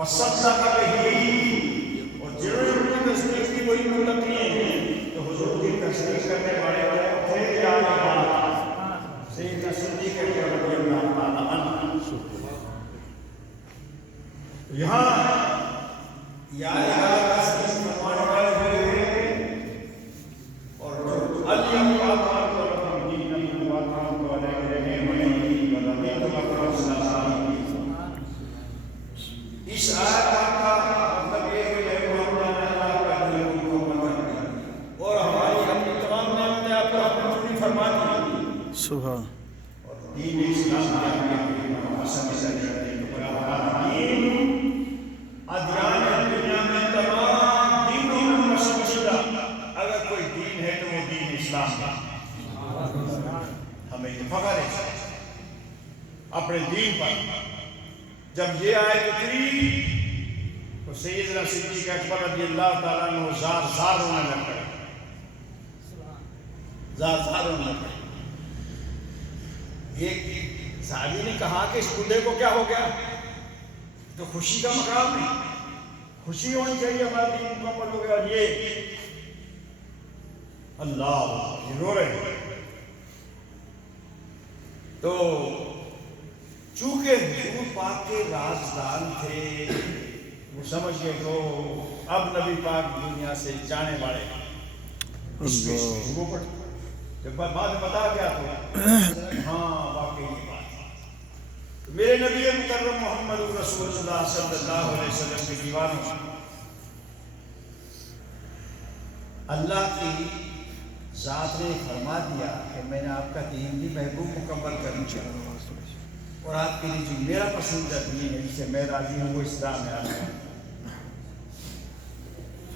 وصدق به، اور جنہوں نے تصدیق کی وہی متقین ہیں. تو حضور کی تصدیق کرنے والے لوگ تھے یا سیدنا صدیق اکبر رضی اللہ تعالیٰ عنہ. یہاں یا تصدیق فرمانے والے ہوئے اور علی اللہ اس آیت کا مطلب یہ ہے کہ ہم اللہ کا دین مکمل کر دیا اور ہماری اپنی تمام نعمتیں آپ کو ہم نے پوری فرما دی. سبحان اور دین اسلام کی پسند سے دین ادیان دنیا میں تمام دینوں میں پسندیدہ اگر کوئی دین ہے تو وہ دین اسلام ہے. ہمیں یہ فخر ہے اپنے دین پر. جب یہ آیت اتری تو سیدنا صدیق اکبر رضی اللہ تعالیٰ عنہ زار زار رونے لگ پڑے. زار زار رونے لگ پڑے. ایک صحابی نے کہا کہ اس بڈھے کو کیا ہو گیا؟ تو خوشی کا مقام ہے، خوشی ہونی چاہیے ہمارا دین مکمل ہو گیا. اور یہ اللہ یہ رو رہے ہیں. تو چونکہ حضور پاک کے رازدان تھے وہ سمجھ گئے تو اب نبی پاک دنیا سے جانے والے. جب بات بتا گیا تو ہاں واقعی یہ بات ہے. میرے نبی مکرم محمد رسول اللہ صلی اللہ علیہ وسلم کے دیوانوں اللہ کی ذات نے فرما دیا کہ میں نے آپ کا دین بھی محبوب مکمل کرنا چاہتا ہوں اور آپ کے لیے جو میرا پسندیدہ دین ہے جس سے میں راضی ہوں وہ اسلام ہے.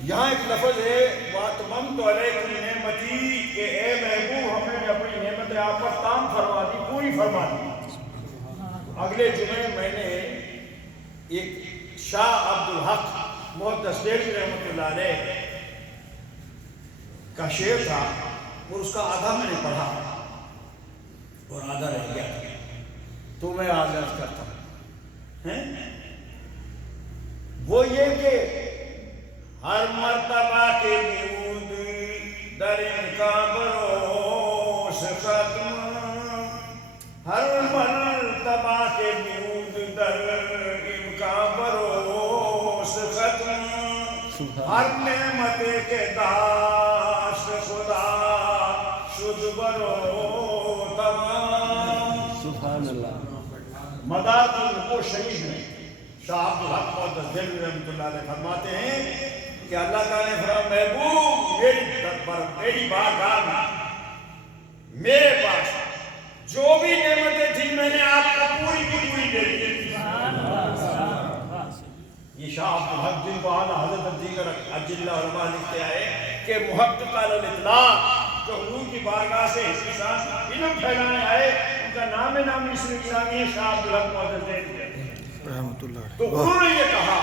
یہاں ایک لفظ ہے وَأَتْمَمْتُ عَلَيْكُمْ نِعْمَتِي کہ اے محبوب ہم نے اپنی نعمتیں آپ پر تام فرما دی، پوری فرما دی. اگلے جمعے میں نے ایک شاہ عبدالحق محدث دہلوی رحمۃ اللہ علیہ کا شعر تھا اور اس کا آدھا میں نے پڑھا اور آدھا رہ گیا تو میں آج عرض کرتا ہوں. وہ یہ کہ ہر مرتبہ کے بود در ان کا بروس ختم، ہر مرتبہ کے بود در ان کا بروس ختم، ہر نعمت کے داشت خدا شد برو تمام. سبحان اللہ. مدار کو شہید میں شاہ عبدالحق محدث دہلوی رحمۃ اللہ علیہ فرماتے ہیں کہ اللہ تعالیٰ نے فرمایا محبوب میری بارگاہ میں میرے پاس جو بھی نعمتیں تھیں میں نے آپ کو پوری کی پوری دے دی. یہ شاہ عبدالحق جن کو اعلیٰ حضرت دیگر اجلہ علماء لکھتے آئے کہ محقق علی الاطلاق جو حضور کی بارگاہ سے علم پھیلانے آئے ان کا نام اس میں گرامی ہے شاہ عبدالحق محدث دہلوی رحمۃ اللہ. تو انہوں نے یہ کہا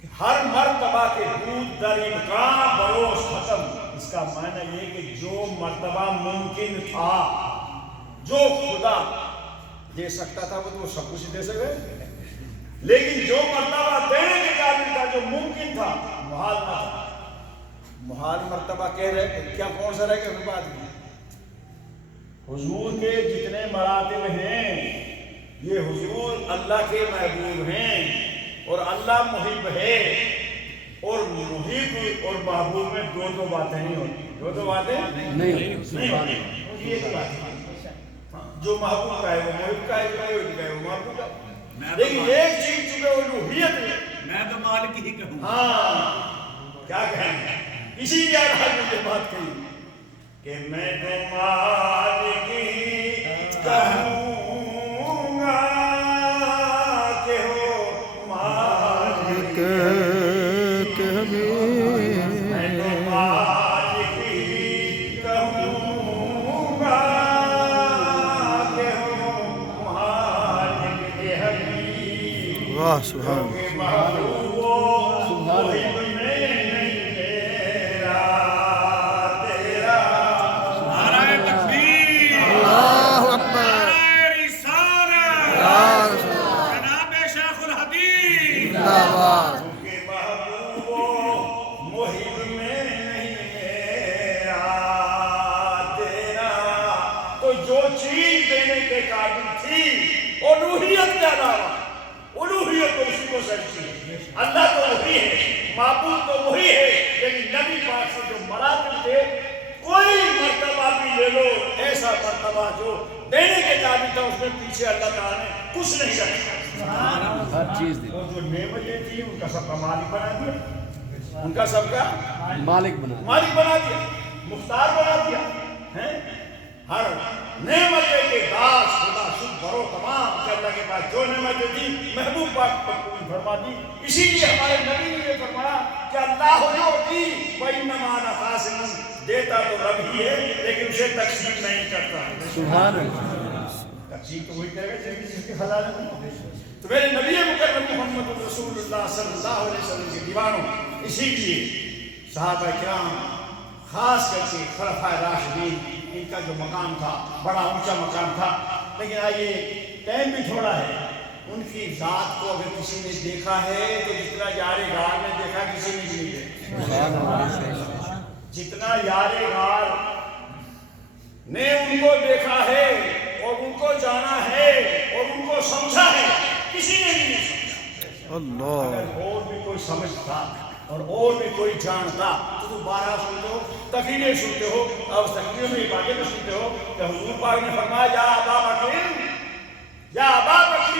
کہ ہر مرتبہ کے بود در امکان بروز ختم. اس کا معنی یہ کہ جو مرتبہ ممکن تھا جو خدا دے سکتا تھا وہ تو سب کچھ دے سکے، لیکن جو مرتبہ دینے کے قابل تھا جو ممکن تھا محال نہ تھا. محال مرتبہ کہہ رہے کیا کون سا رہ گیا پھر بات میں. حضور کے جتنے مراتب ہیں یہ حضور اللہ کے محبوب ہیں اور اللہ محب ہے اور محب اور محبوب میں دو باتیں نہیں ہوتی. دو باتیں نہیں ہوتی. یہ بات ہے جو محبوب کا ہے وہ محب کا ہے، جو محب کا ہے وہ محبوب کا. لیکن ایک چیز چونکہ الوہیت ہے میں تو مالک ہی کہوں. ہاں کیا کہیں گے اسی لیے اللہ نے یہ بات کہی کہ میں تو مالک ہی کہوں گا کہ ہو مالک میں تو مالک ہی کہوں گا کہ ہو مالک کے حبیب. واہ سبحان اللہ. جو چیز دینے کے قابل تھی الوہیت کے علاوہ، الوہیت تو اسی کو سچتی ہے، اللہ تو وہی ہے، معبود تو وہی ہے، لیکن نبی پاک سے جو مراتب تھے، کوئی مرتبہ بھی لے لو ایسا مرتبہ جو دینے کے قابل تھا اس میں پیچھے اللہ تعالیٰ نے کچھ نہیں رکھا، ہر چیز دی، اور جو نعمتیں تھی ان کا سب کا مالک بنا دیا، ان کا سب کا مالک بنا مالک بنا دیا، مختار بنا دیا ہیں؟ ہر نعمتیں کے داس خدا شد برو تمام کہ اللہ کے پاس جو نعمتیں دی محبوب پاک پر پوری فرما دی. اسی لیے ہمارے نبی نے یہ فرمایا کہ اللہ یعطی وانما انا قاسم، دیتا تو رب ہی ہے لیکن اسے تقسیم نہیں کرتا. سبحان اللہ. تقسیم تو وہی کرے گا جس کے خزانے میں. تو میرے نبی مکرم محمد رسول اللہ صلی اللہ علیہ وسلم کے دیوانوں، اسی لیے صحابہ کرام خاص کر کے خلفائے راشدین ان کا جو مقام تھا بڑا اونچا مقام تھا. لیکن آئیے ٹائم بھی تھوڑا ہے، ان کی ذات کو اگر کسی نے دیکھا ہے تو جتنا یار غار نے دیکھا کسی نے بھی نہیں دیکھا. جتنا یار غار نے ان کو دیکھا ہے اور ان کو جانا ہے اور ان کو سمجھا ہے کسی نے بھی نہیں سمجھا. اللہ. اگر اور بھی کوئی سمجھتا اور بھی کوئی جانتا تو دوبارہ سنتے ہو، تقریریں سنتے ہو، اور تقریروں میں باتیں بھی سنتے ہو کہ حضور پاک نے فرمایا یا ابا بکر یا ابا بکر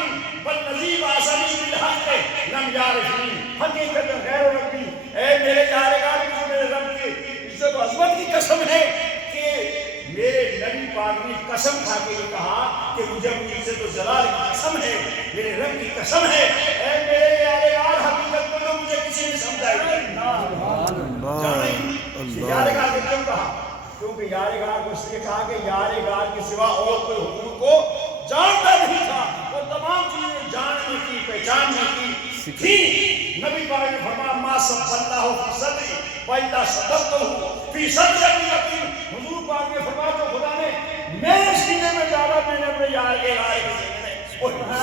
والذی بعثنی بالحق لم یعرفنی حقیقت غیر ربی. اے میرے یارگار جو میرے رب کی عزت و عظمت کی قسم ہے کہ میرے نبی پاک نے قسم کھا کے یہ کہا کہ مجھے اپنی عزت و جلال کی قسم ہے، میرے رب کی قسم ہے، اے میرے یارگار حقیقت میں تو مجھے کسی نے سمجھائی نہیں. یارگار نے کیوں کہا؟ کیونکہ یارگار کو اس لیے کہا کہ یارگار کے سوا اور کوئی حضور کو جانتا نہیں تھا. وہ تمام چیزیں جاننے کی پہچاننے کی تھی. نبی پاک نے فرمایا ما صب اللہ فی صدری وَإِلَّا صَدَقْتُهُ فی صدری یقین. حضور پاک نے فرمایا تو خدا نے میرے سینے میں ڈالا، میں نے اپنے یارگار کے سینے میں.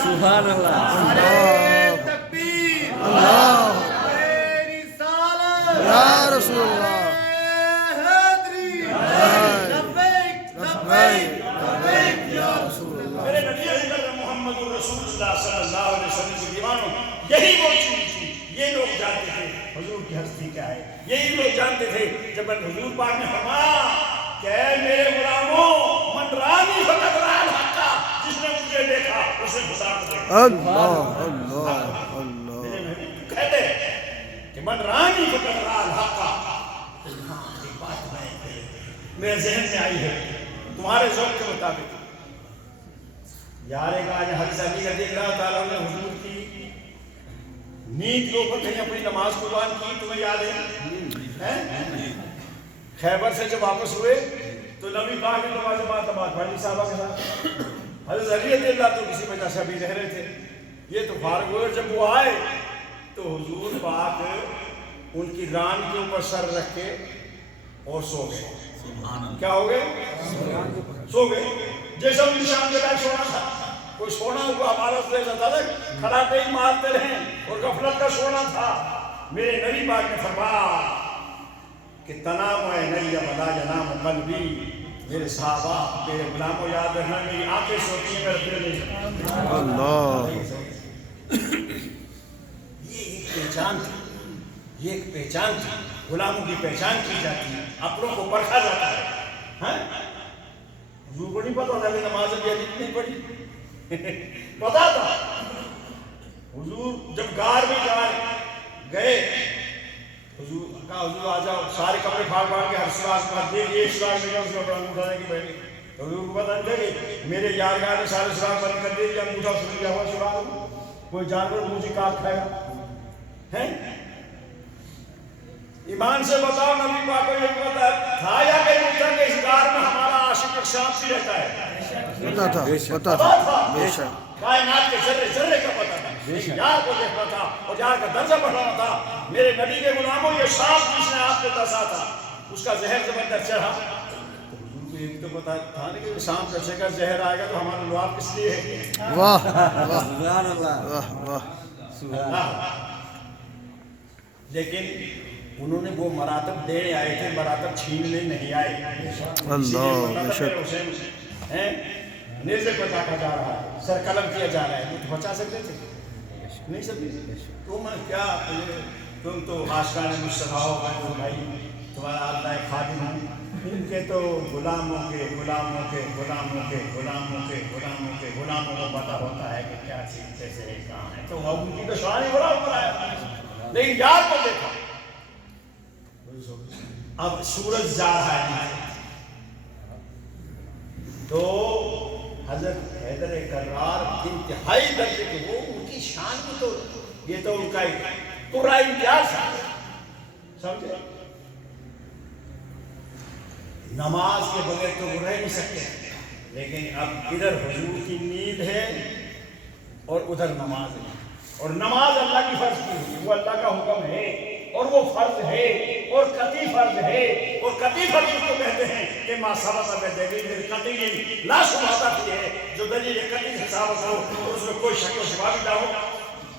سبحان اللہ. نعرہ تکبیر، اللہ. نعرہ رسالت، یا رسول اللہ. حیدری، لبیک لبیک لبیک یا رسول اللہ. میرے نبی اکرم محمد رسول اللہ صلی اللہ علیہ وسلم کے دیوانوں، یہی وہ چیز تھی. یہ لوگ جانتے تھے حضور کی ہستی کیا ہے، یہی لوگ جانتے تھے جب حضور پاک نے فرمایا کہ اے میرے غلاموں من رانی فقط رأى الحق، جس نے مجھے دیکھا اسے خدا کو دیکھا. اللہ اللہ اللہ. میرے محبوب کہتے ہیں کہ من رانی فقط رأى الحق. ایک بات میرے ذہن میں آئی ہے تمہارے ذوق کے مطابق. یار گاہ حضرت علی رضی اللہ تعالیٰ نے حضور کی نیند کے اوپر کہیں اپنی نماز قربان کی، تمہیں یاد ہے؟ خیبر سے جب واپس ہوئے تو نبی پاک نے نماز بعد پڑھی صحابہ کے ساتھ. حضرت علی رضی اللہ تو کسی وجہ سے ابھی رہ رہے تھے. یہ تو فارغ ہوئے، جب وہ آئے تو حضور پاک ان کی ران کے اوپر سر رکھ کے اور سو گئے. کیا ہو گئے؟ سو گئے. جیسے ان نشان کے بعد سونا تھا، کوئی سونا ہوا ہمارا اس جیسا تھا، کھڑاٹے ہی مارتے رہیں اور غفلت کا سونا تھا. میرے نبی پاک نے فرمایا کہ تنام عینی ولا ینام قلبی. میرے صحابہ میرے غلاموں یاد رکھنا میری آنکھیں سوتی ہیں میرے دل نہیں. اللہ. یہ ایک پہچان تھی، یہ ایک پہچان تھی. غلاموں کی پہچان کی جاتی ہے، اپنوں کو پرکھا جاتا ہے. حضور کو نہیں پتا تھا کہ نماز ابھی ابھی نہیں پڑھی، پتا تھا. حضور جب غار میں گئے، حضور کہا حضور آ جاؤ. سارے کپڑے پھاڑ پھاڑ کے ہر سراغ پر دیکھ ایک سراغ میں اس میں اپنا انگوٹھا دے کے بیٹھے. حضور کو پتا نہیں تھا کہ میرے یارگار نے سارے سراغ بند کر دے دیا، انگوٹھا سن گیا ہوا سراغ، کوئی جانور مجھے کاٹ کھائے گا. ایمان سے بتاؤ نبی پاک کو یہ پتا تھا یا کہ نہیں تھا کہ اس غار میں ہمارا عاشق ایک شام بھی رہتا ہے؟ پتا تھا، پتا تھا بے شک. کائنات کے ذرے ذرے کا پتا تھا، یار کو دیکھنا تھا اور یار کا درجہ بڑھانا تھا. میرے نبی کے غلاموں یہ سانپ جس نے آپ کے دسا تھا اس کا زہر زبردست چڑھا. حضور کو یہ تو پتا تھا نا کہ سانپ کیسے کا زہر آئے گا تو ہمارا لعاب کس لیے ہے. واہ واہ سبحان اللہ. واہ واہ. لیکن انہوں نے وہ مراتب دینے آئے تھے، مراتب چھیننے نہیں آئے. اللہ بے شک. ہیں نیزے پر کاٹا جا رہا ہے، سر قلم کیا جا رہا ہے، وہ تو بچا سکتے تھے نہیں سکتے. تم کیا تم تو عاشقان مصطفیٰ ہو بھائی، تمہارا اللہ خادم ہوں. ان کے تو غلاموں کے غلاموں کے غلاموں کے غلاموں کے غلاموں کے غلاموں کو پتہ ہوتا ہے کہ کیا چیز کیسے ہے کہاں ہے. تو اب ان کی تو شان ہی بڑا اوپر آیا. لیکن یار کو دیکھا اب سورج جا رہا ہے تو حضرت حیدر کرار انتہائی درجے کے وہ ان کی شان کی تو یہ تو ان کا پورا امتیاز ہے. سمجھے؟ نماز کے بغیر تو وہ رہ نہیں سکتے. لیکن اب ادھر حضور کی نیند ہے اور ادھر نماز ہے. اور نماز اللہ کی فرض کی ہوئی، وہ اللہ کا حکم ہے اور وہ فرض ہے اور قطعی فرض ہے. اور قطعی فرض اس کو کہتے ہیں کہ ما ثبت بدلیل قطعی لا شبہۃ فیہ ہے، جو دلیل قطعی سے ثابت ہو اور اس میں کوئی شک و شبہ بھی نہ ہو.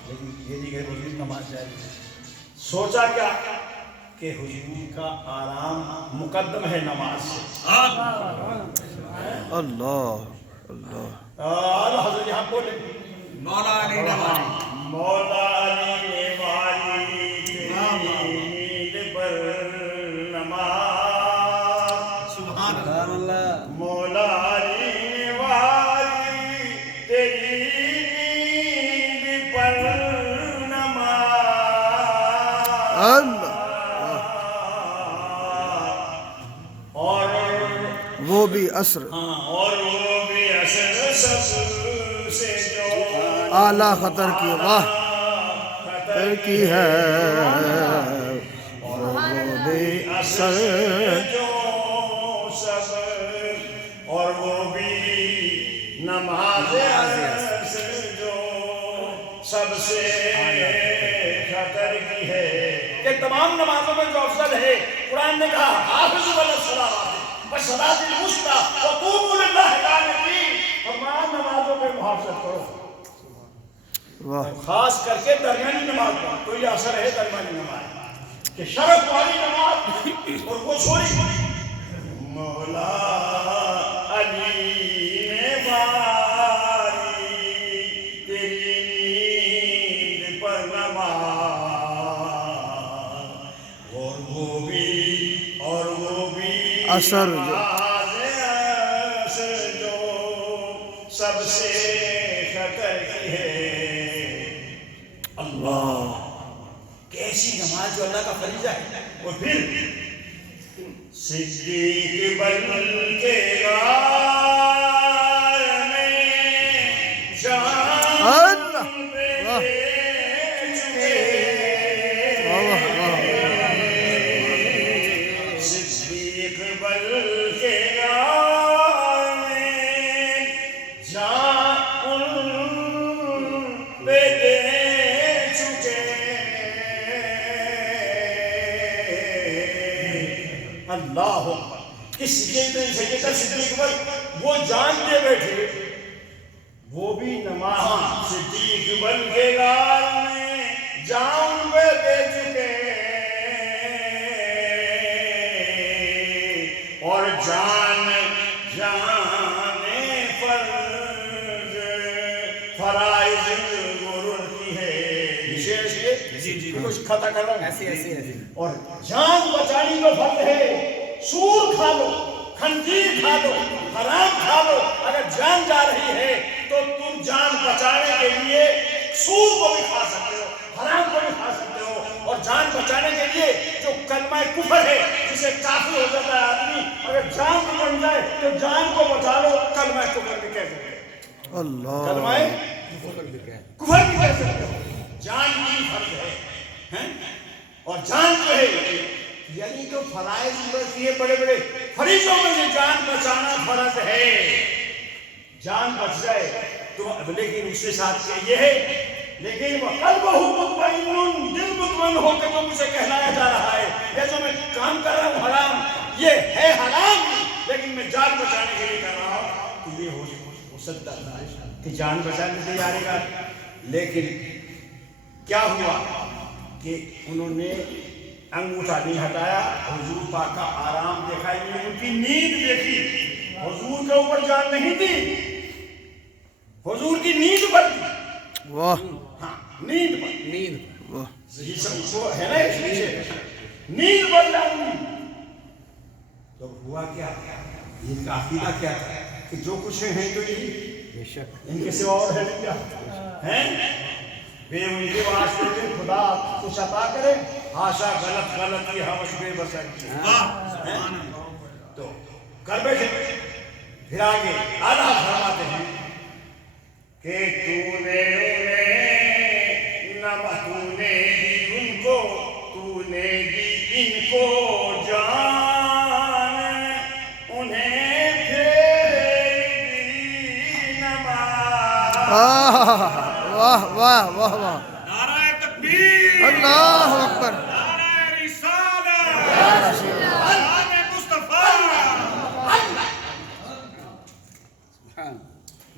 لیکن یہ نہیں کہ حضور نماز جائز. سوچا کیا کہ حضور کا آرام مقدم ہے نماز سے. اللہ اللہ حضرت یہاں بولے مولا علی نواری مولا علی نواری نیند پر نماز. سبحان اللہ مولا علی نواری تیری نیند پر نماز. اللہ. اور وہ بھی عصر اور وہ بھی اثر سب سے جو اعلیٰ خطر کی واہ خطر کی ہے، وہ بھی اثر عصر جو سب، اور وہ بھی نماز اثر جو سب سے خطر کی ہے. کہ تمام نمازوں میں جو افضل ہے، قرآن نے کہا حافظوا علی الصلوات والصلاۃ الوسطیٰ وقوموا للہ قانتین. تمام نمازوں میں محافظت کرو، واہ. خاص کر کے درمیانی نماز کا. تو یہ اثر ہے درمیانی نماز کہ شرف والی نماز اور وہ چھوڑی. مولا علی نواری تیری نیند پر نماز. اور وہ بھی اثر جو نماز اثر جو سب سے خطر کی ہے. اللہ کیسی نماز جو اللہ کا فریضہ ہے. اور پھر صدیق بن کے غار میں جان اللہ. دے واہ چکے. واہ واہ. صدیق بن کے غار میں جان پہ دے چکے. اللہ کس سیدنا صدیق بن وہ جان دے بیٹھے، وہ بھی نماز. صدیق بن کے غار میں جان پہ دے چکے اور جان فرائض غرور کی ہے. کچھ کھتا کر رہا ہوں. اور جان بچانی کا فرض ہے. سور کھا لو، خنزیر کھا لو، حرام کھا لو. اگر جان جا رہی ہے تو تم جان بچانے کے لیے سور کو بھی کھا سکتے ہو، حرام کو بھی کھا سکتے ہو. اور جان بچانے کے لیے جو کلمہ کفر ہے جسے کافر ہو جاتا ہے آدمی، اگر جان بھی بن جائے تو جان کو بچا لو. کلمہ کفر بھی کہہ سکتے ہو، اللہ. کلمہ کفر بھی کہہ سکتے ہو. جان کی فرض ہے. اور جان جو ہے یعنی تو فرائض یہ بڑے بڑے فریضوں میں سے جان بچانا فرض ہے. جان بچ جائے تو لیکن اس کے ساتھ یہ ہے لیکن وَقَلْبُهُ مُطْمَئِنٌ، دل مطمئن ہو کے جو مجھے کہلایا جا رہا ہے یہ جو میں کام کر رہا ہوں حرام، یہ ہے حرام لیکن میں جان بچانے کے لیے کر رہا ہوں. تو یہ ہو سکتا ہے کہ جان بچانے کے لیے آئے گا. لیکن کیا ہوا کہ انہوں نے انگوٹھا نہیں ہٹایا، حضور پاک کا آرام دیکھا، ان کی نیند دیکھی. حضور کے اوپر جان نہیں تھی، حضور کی نیند پر تھی، واہ ہاں نیند پر، نیند واہ یہ سب کو ہے نا اس پیچھے نیند پر جان دی۔ تو ہوا کیا؟ ان کا عقیدہ کیا تھا کہ جو کچھ ہیں تو یہی بے شک ان کے سوا اور ہے کیا ہیں؟ بے ان کے واسطے کہ خدا کچھ عطا کرے، ہاشا غلط یہ حوث بے بسر کی۔ تو کر بیٹھے، پھر آگے آدھا فرماتے ہیں کہ تو نے دی ان کو، تو نے دی ان کو جان، انہیں پھر دی نماز۔ واہ واہ واہ واہ نعرہ تکبیر، اللہ اکبر نعرہ رسالت، نعرہ مصطفیٰ،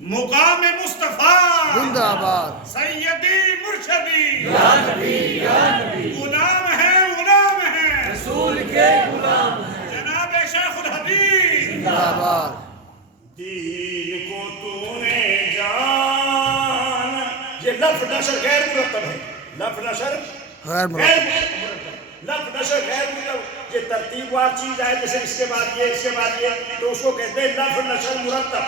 مقام مصطفیٰ، زندہ آباد سیدی مرشدی، یا نبی غلام ہے رسول کے غلام ہیں، جناب شیخ الحدیث زندہ آباد دین کو تو نے جان، یہ لفظ نشر غیر مرتب ہے، لفظ نشر غیر مرتب، لفظ نشر غیر مرتب، یہ ترتیب وار چیز ہے، جیسے اس کے بعد یہ، اس کے بعد یہ، تو اس کو کہتے ہیں لفظ نشر مرتب،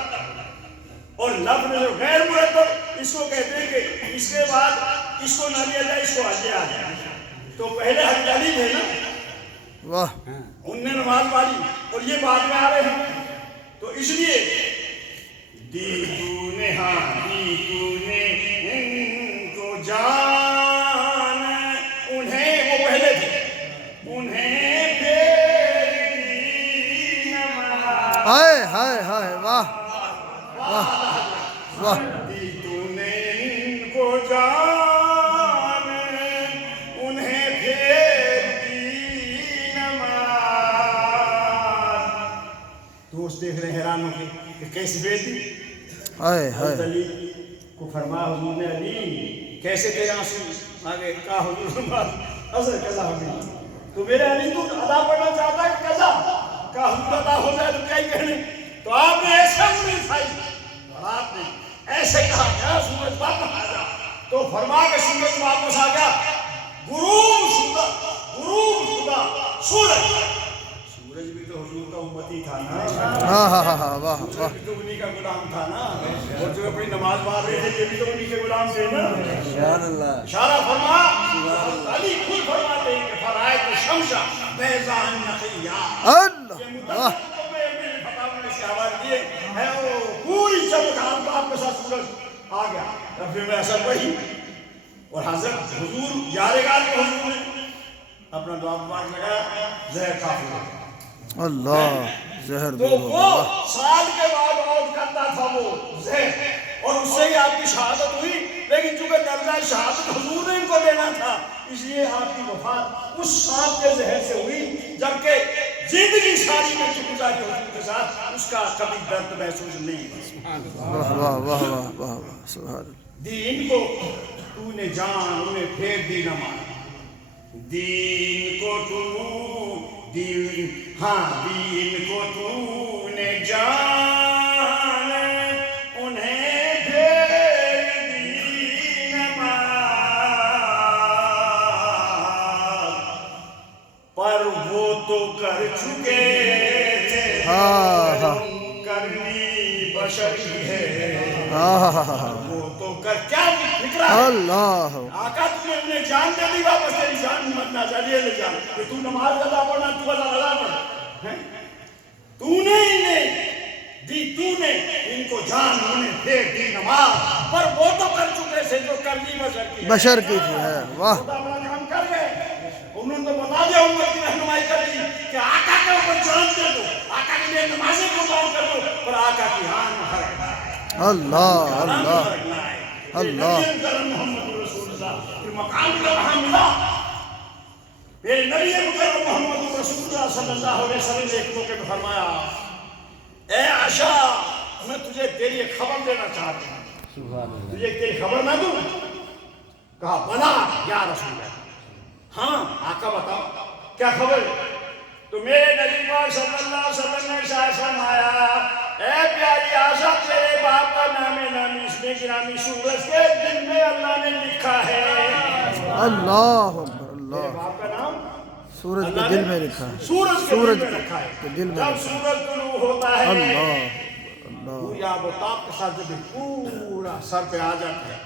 اور لفظ نشر غیر مرتب اس کو کہتے ہیں کہ اس کے بعد اس کو نہ لیا جائے، اس کو آگے آ جائے۔ تو پہلے حجالی تھے نا، واہ ان نے نماز پڑھی اور یہ بعد میں آ رہے ہیں، تو اس لیے دی تو نے ان کو جان، انہیں وہ پہلے تھے، انہیں پھر دی نماز۔ ہائے ہائے ہائے واہ واہ واہ دی تو نے ان کو جان، انہیں پھر دی نماز۔ دوست دیکھ رہے ہیں حیران ہو کے کہ کیسی بیٹی ہائے حضرت ہائے علی کو فرمایا حضور نے، علی کیسے تیرے آنسو آگے کہا حضور اثر قضا ہو گئی، تو میرے علی تو ادا پڑھنا چاہتا ہے کہ قضا، کہا حضور ادا ہو جائے تو کیا ہی کہنے، تو آپ نے ایسے انگلی اٹھائی اور آپ نے ایسے کہا کہ سورج واپس آ جا، تو فرما کے سورج واپس آ گیا، غروب شدہ سورج، سورج بھی تو حضور کا امتی تھا نا، ہاں ہاں ہاں ہاں واہ سورج واہ بھی تو انہی کا غلام تھا نا، اور جو اپنی نماز پڑھ رہے تھے یہ بھی تو انہی کے غلام تھے نا۔ سبحان اللہ اشارہ فرما، علی خود فرماتے ہیں کہ فرائے تو شمشا بیضاء نقیہ، اللہ یہ واہ مدد تو میں نے فتاوی میں سے حوالے دیے ہے، وہ پوری چمکان باپ کے ساتھ سورج آ گیا، رفیع میں اثر وہی، اور حضرت حضور یارگار کے حضور نے اپنا دعا مبارک لگایا، زہر کافی ہو گیا۔ اللہ زہر تو دور وہ سال کے بعد عود کرتا تھا وہ زہر، اور اس سے ہی آپ کی شہادت ہوئی، لیکن چونکہ درجہ شہادت حضور نے ان کو دینا تھا، اس لیے آپ کی وفات اس سانپ کے زہر سے ہوئی، جبکہ زندگی ساری میں جو گزاری حضور کے ساتھ اس کا کبھی درد محسوس نہیں ہوا۔ واہ واہ واہ واہ واہ واہ سبحان اللہ دین کو تو نے جان، انہیں پھیر دی نماز، دین کو تو دین کو تو نے جان، انہیں پھیر دی نماز، پر وہ تو کر چکے تھے، ہاں ہاں کرنی بشر ہی ہے، ہاں ہاں ہاں وہ تو کر کیا فکرہ ہے؟ اللہ آقا تم نے اپنے جان دے دی، واپس تیری جان مت نہ چاہیے لے جان کہ تو نماز ادا پڑھنا، تو ادا پڑھنا، تو نے انہیں دی، تو نے ان کو جان، انہیں پھیر دی نماز، پر وہ تو کر چکے تھے جو کرنی بشر کی ہے۔ بشر کی تھی ہے واہ خدا بڑا کام کر گئے، انہوں نے تو بتا دیا امت کی رہنمائی کر دی کہ آقا کے اوپر جان دے دو، آقا کے لیے نمازیں قربان کر دو، پر آقا کی ہاں نہ فرق، اللہ اللہ اللہ محمد رسول اللہ پھر مقام کا وہاں ملا، پھر نبی مکرم محمد رسول اللہ صلی اللہ علیہ وسلم نے ایک موقع پہ فرمایا، اے عائشہ میں تجھے تیری ایک خبر دینا چاہتا ہوں، سبحان اللہ تجھے تیری خبر نہ دوں؟ کہا بلا یا رسول اللہ، ہاں آقا بتاؤ کیا خبر؟ تو میرے نبی پاک صلی اللہ علیہ وسلم نے ارشاد فرمایا اے پیاری آشا تیرے باپ کا نام نامی اس میں گرامی سورج کے دل میں اللہ نے لکھا ہے. اللہ اکبر تیرے اللہ. باپ کا نام سورج کے اللہ دل نے میں لکھا ہے. سورج کے دل میں رکھا ہے. کے دل میں جب لکھا سورج طلوع ہوتا ہے اللہ اللہ. گویا وہ تاپ کے ساتھ جب یہ پورا سر پہ آ جاتا ہے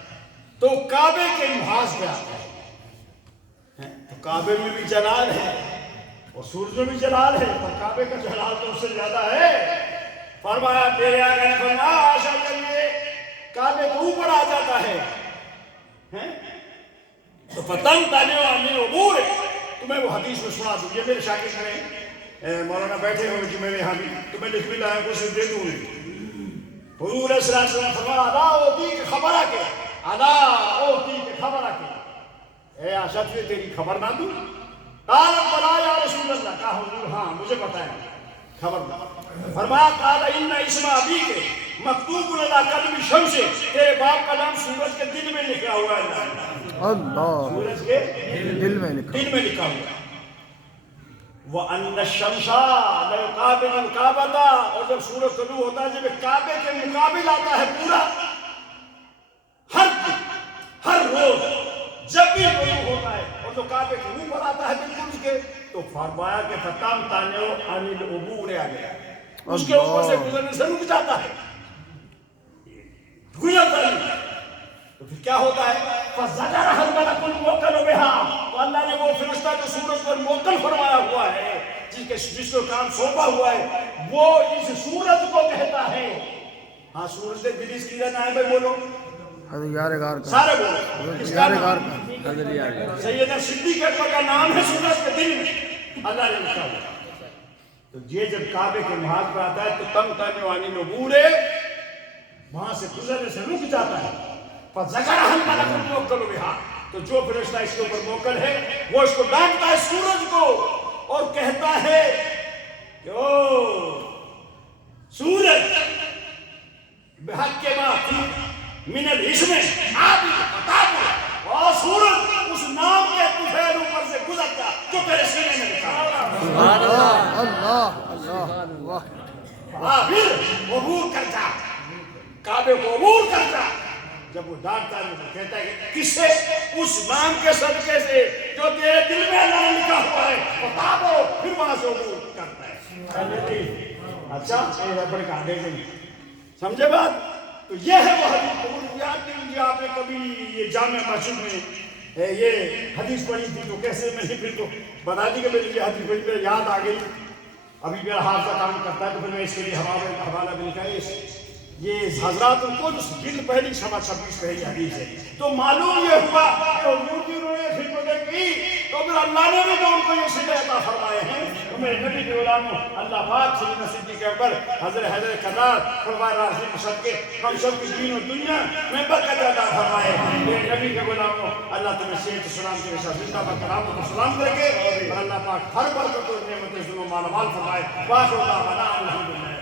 تو کعبے کے محاذ پہ آتا ہے. تو کعبے میں بھی جلال ہے اور سورج میں بھی جلال ہے، اور کعبے کا جلال تو اس سے زیادہ ہے. فرمایا تیرے آقا نے فرمایا آشا جب یہ کعبے کے اوپر آ جاتا ہے تو فتن تانے والی عبور. تمہیں وہ حدیث میں سنا دوں. یہ میرے شاگرد ہیں مولانا بیٹھے ہوئے کہ میں نے یہاں بھی تمہیں لکھ بھی لایا کچھ دے دوں. حضور صلی اللہ علیہ وسلم فرمایا ادا ہوتی کہ خبر آ کے ادا ہوتی کہ خبر آ کے اے آشا تجھے تیری خبر نہ دوں. قال بلا یا رسول اللہ. کہا حضور ہاں مجھے پتا ہے خبر دو. فرمایا قال ان اسم ابی کے مکتوب علی قلب شمس. تیرے باپ کا نام سورج کے دل میں لکھا ہوا ہے. اللہ سورج کے دل میں لکھا. دل میں لکھا ہوا ہے. وَأَنَّ الشَّمْسَ لَيُقَابِلُ الْكَعْبَةَ. اور جب سورج طلوع ہوتا ہے جب کعبے کے مقابل آتا ہے پورا ہر دن ہر روز جب بھی طلوع ہوتا ہے اور جو کعبے کے اوپر آتا ہے بالکل اس کے تو فرمایا کہ فتام تانیو عن العبور آ گیا. اس کے اوپر سے گزرنے سے رک جاتا ہے گزرتا نہیں. تو پھر کیا ہوتا ہے فَزَجَرَهَا الْمَلَكُ الْمُوَكَّلُ بِهَا. تو اللہ نے وہ فرشتہ جو سورج پر موکل فرمایا ہوا ہے جس کو کام سونپا ہوا ہے وہ اس سورج کو کہتا ہے. ہاں سورج کے دل اس کی جانا ہے بھائی بولو حضرت یار غار کا. سارے بولو کس کا یار نام؟ غار کا. حضرت یار. سیدنا صدیق اکبر کا نام ہے سورج کے دل میں اللہ نے لکھا ہوا. تو یہ جب کعبے کے محاذ پر آتا ہے تو تم تانے والی نبور وہاں سے گزرنے سے رک جاتا ہے. فَزَجَرَهَا الْمَلَكُ الْمُوَكَّلُ بِهَا. تو جو فرشتہ اس کے اوپر موکل ہے وہ اس کو ڈانٹتا ہے سورج کو اور کہتا ہے کہ او سورج بحق کے بعد من الاسم آبی فتابو. اور سورج اس نام کے طفیل اوپر سے گزر جا جو تیرے سینے میں لکھا ہے. اللہ اللہ اللہ. واہ. پھر عبور کر جا کعبے کو عبور کر جا. جب وہ ڈانٹتا ہے تو کہتا ہے کہ کس سے اس نام کے صدقے سے جو تیرے دل میں اللہ نے لکھا ہوا ہے فتابو. پھر وہاں سے عبور کرتا ہے. اچھا بڑے کہاں گئے سمجھے بات. تو یہ ہے وہ حدیث. یاد نہیں مجھے آپ نے کبھی یہ جامع مسجد میں یہ حدیث پڑھی تھی تو کیسے میں نے پھر تو بتا دی کہ میں نے یہ حدیث پڑھی میرے یاد آ گئی. ابھی میرا حافظہ کام کرتا ہے تو پھر میں اس کے لیے حوالہ بھی لکھا ہے. یہ حضرات کو جلد پہلی سما 26 پہلی حدیث ہے. تو معلوم یہ ہوا کہ حضور جی انہوں نے خدمتیں کی تو پھر اللہ نے بھی تو ان کو یہ صلہ عطا فرمائے ہیں. تو میرے نبی کے غلاموں اللہ پاک سیدنا صدیق اکبر حضرت کرار فرمائے راضی مشد کے ہم سب کی دین و دنیا میں برکت عطا فرمائے. میرے نبی کے غلاموں اللہ تمہیں صحت و سلام کے ساتھ زندہ برقرار و سلام کر کے اور اللہ پاک ہر برکت و نعمت ظلم و مال فرمائے. واخر دعوانا الحمدللہ.